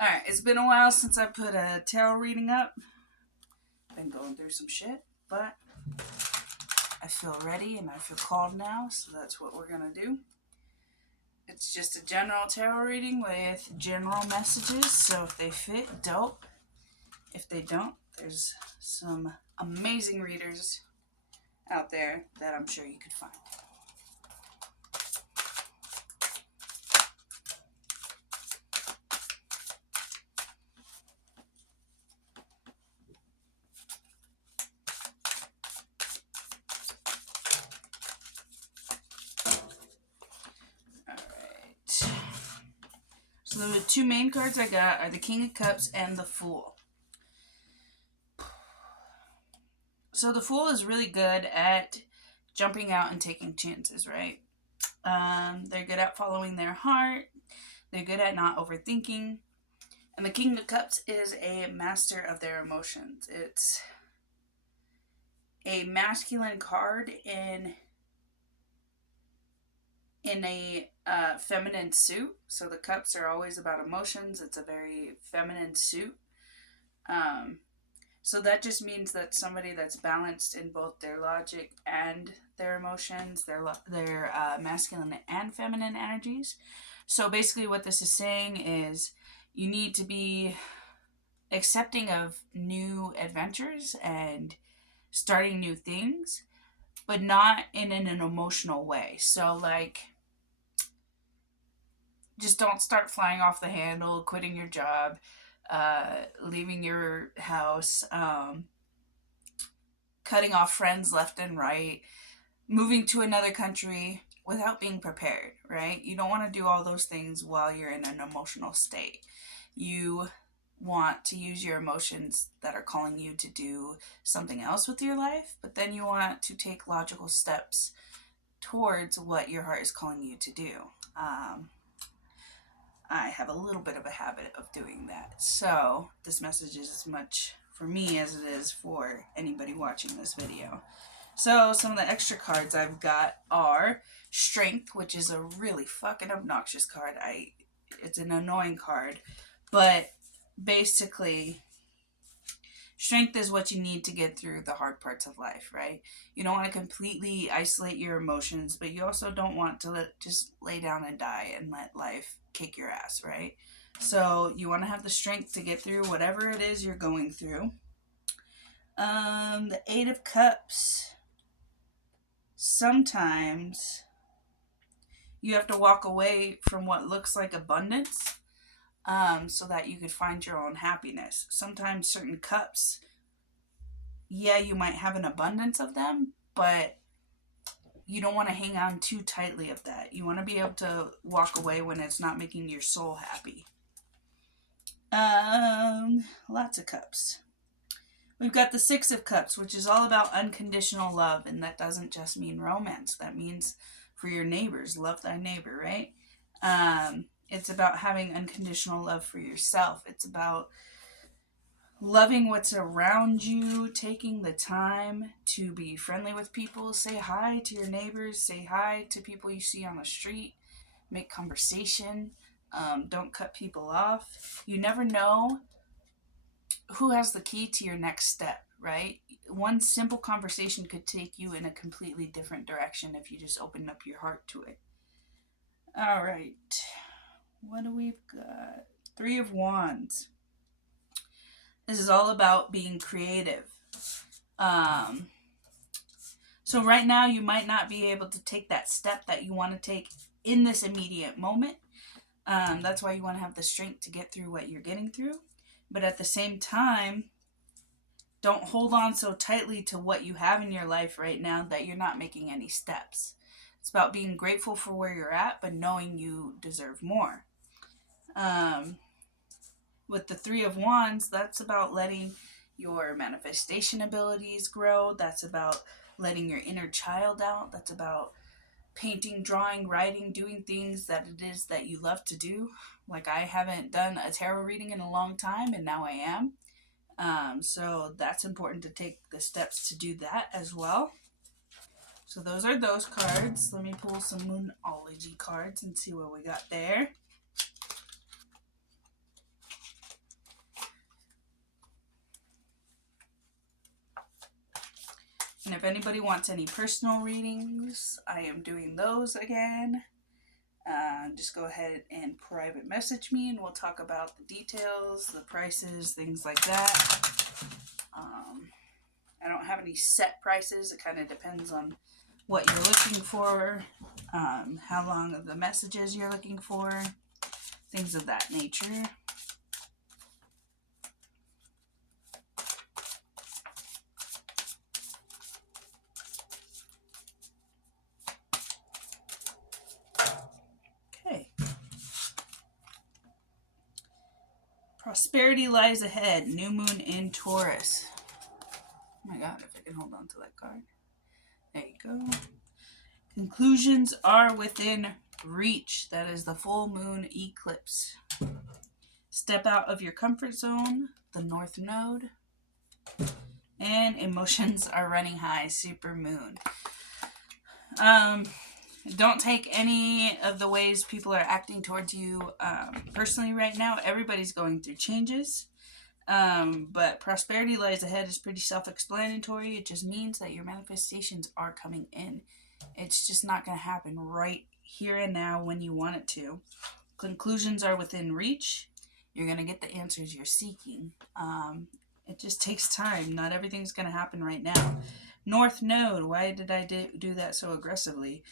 Alright, it's been a while since I put a tarot reading up. Been going through some shit, but I feel ready and I feel called now, so that's what we're gonna do. It's just a general tarot reading with general messages, so if they fit, dope. If they don't, there's some amazing readers out there that I'm sure you could find. Alright. So the two main cards I got are the King of Cups and the Fool. So the Fool is really good at jumping out and taking chances, right? They're good at following their heart. They're good at not overthinking. And the King of Cups is a master of their emotions. It's a masculine card in a feminine suit. So the cups are always about emotions. It's a very feminine suit. So that just means that somebody that's balanced in both their logic and their emotions, their masculine and feminine energies. So basically, what this is saying is you need to be accepting of new adventures and starting new things, but not in an emotional way. So, like, just don't start flying off the handle, quitting your job, leaving your house, cutting off friends left and right, moving to another country without being prepared, right? You don't want to do all those things while you're in an emotional state. You want to use your emotions that are calling you to do something else with your life, but then you want to take logical steps towards what your heart is calling you to do. I have a little bit of a habit of doing that. So this message is as much for me as it is for anybody watching this video. So some of the extra cards I've got are Strength, which is a really fucking obnoxious card. It's an annoying card, but basically Strength is what you need to get through the hard parts of life, right? You don't want to completely isolate your emotions, but you also don't want to just lay down and die and let life kick your ass, right? So you want to have the strength to get through whatever it is you're going through. The Eight of Cups. Sometimes you have to walk away from what looks like abundance, so that you could find your own happiness. Sometimes certain cups, yeah, you might have an abundance of them, but you don't want to hang on too tightly of that. You want to be able to walk away when it's not making your soul happy. Lots of cups. We've got the Six of Cups, which is all about unconditional love, and that doesn't just mean romance. That means for your neighbors, love thy neighbor, right? It's about having unconditional love for yourself. It's about loving what's around you, taking the time to be friendly with people, say hi to your neighbors, say hi to people you see on the street, make conversation, don't cut people off. You never know who has the key to your next step, right? One simple conversation could take you in a completely different direction if you just open up your heart to it. All right. What do we've got? Three of Wands. This is all about being creative. So right now you might not be able to take that step that you want to take in this immediate moment. That's why you want to have the strength to get through what you're getting through. But at the same time, don't hold on so tightly to what you have in your life right now that you're not making any steps. It's about being grateful for where you're at, but knowing you deserve more. With the Three of Wands, that's about letting your manifestation abilities grow. That's about letting your inner child out. That's about painting, drawing, writing, doing things that it is that you love to do. Like, I haven't done a tarot reading in a long time, and now I am. So that's important to take the steps to do that as well. So those are those cards. Let me pull some Moonology cards and see what we got there. And if anybody wants any personal readings, I am doing those again. Just go ahead and private message me and we'll talk about the details, the prices, things like that. I don't have any set prices. It kind of depends on what you're looking for, how long of the messages you're looking for, things of that nature. Okay. Prosperity lies ahead. New moon in Taurus. Oh my god, if I can hold on to that card. There you go. Conclusions are within reach. That is the full moon eclipse. Step out of your comfort zone, the North Node. And emotions are running high, super moon. Don't take any of the ways people are acting towards you personally right now. Everybody's going through changes. But prosperity lies ahead is pretty self-explanatory. It just means that your manifestations are coming in. It's just not going to happen right here and now when you want it to. Conclusions are within reach. You're going to get the answers you're seeking. It just takes time. Not everything's going to happen right now. North Node. Why did I do that so aggressively?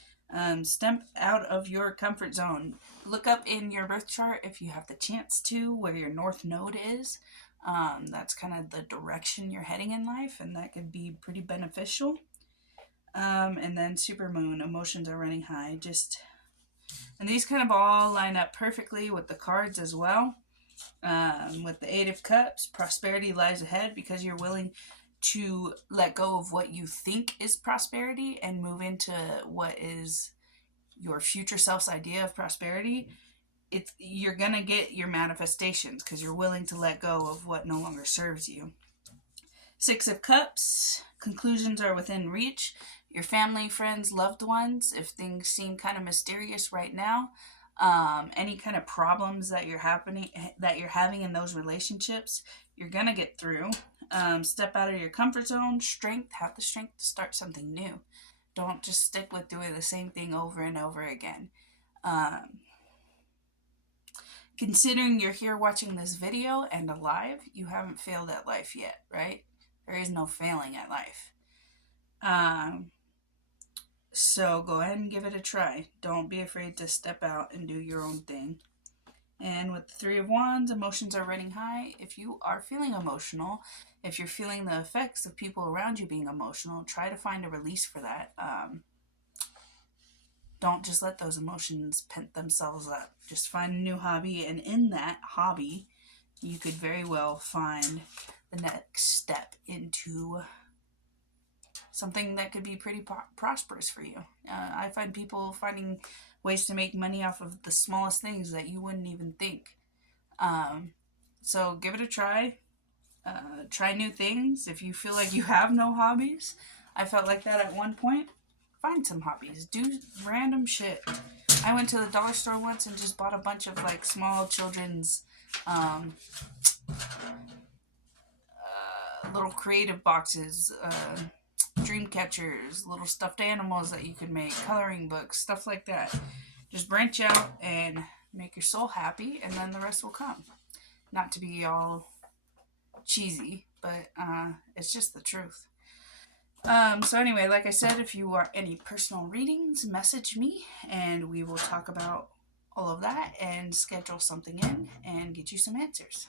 Step out of your comfort zone. Look up in your birth chart if you have the chance to where your North Node is. That's kind of the direction you're heading in life, and that could be pretty beneficial. And then supermoon, emotions are running high. And these kind of all line up perfectly with the cards as well. With the Eight of Cups, prosperity lies ahead because you're willing to let go of what you think is prosperity and move into what is your future self's idea of prosperity. You're gonna get your manifestations because you're willing to let go of what no longer serves you. Six of Cups, conclusions are within reach. Your family, friends, loved ones, if things seem kind of mysterious right now, any kind of problems that you're having in those relationships, you're gonna get through. Step out of your comfort zone. Have the strength to start something new. Don't just stick with doing the same thing over and over again. Considering you're here watching this video and alive, you haven't failed at life yet, right? There is no failing at life. So go ahead and give it a try. Don't be afraid to step out and do your own thing. And with the Three of Wands, emotions are running high. If you are feeling emotional, if you're feeling the effects of people around you being emotional, try to find a release for that. Don't just let those emotions pent themselves up. Just find a new hobby, and in that hobby, you could very well find the next step into something that could be pretty prosperous for you. I find people finding ways to make money off of the smallest things that you wouldn't even think. So give it a try. Try new things. If you feel like you have no hobbies, I felt like that at one point. Find some hobbies. Do random shit. I went to the dollar store once and just bought a bunch of like small children's little creative boxes, dream catchers, little stuffed animals that you could make, coloring books, stuff like that. Just branch out and make your soul happy, and then the rest will come. Not to be all cheesy, but it's just the truth. So anyway, like I said, if you want any personal readings, message me and we will talk about all of that and schedule something in and get you some answers.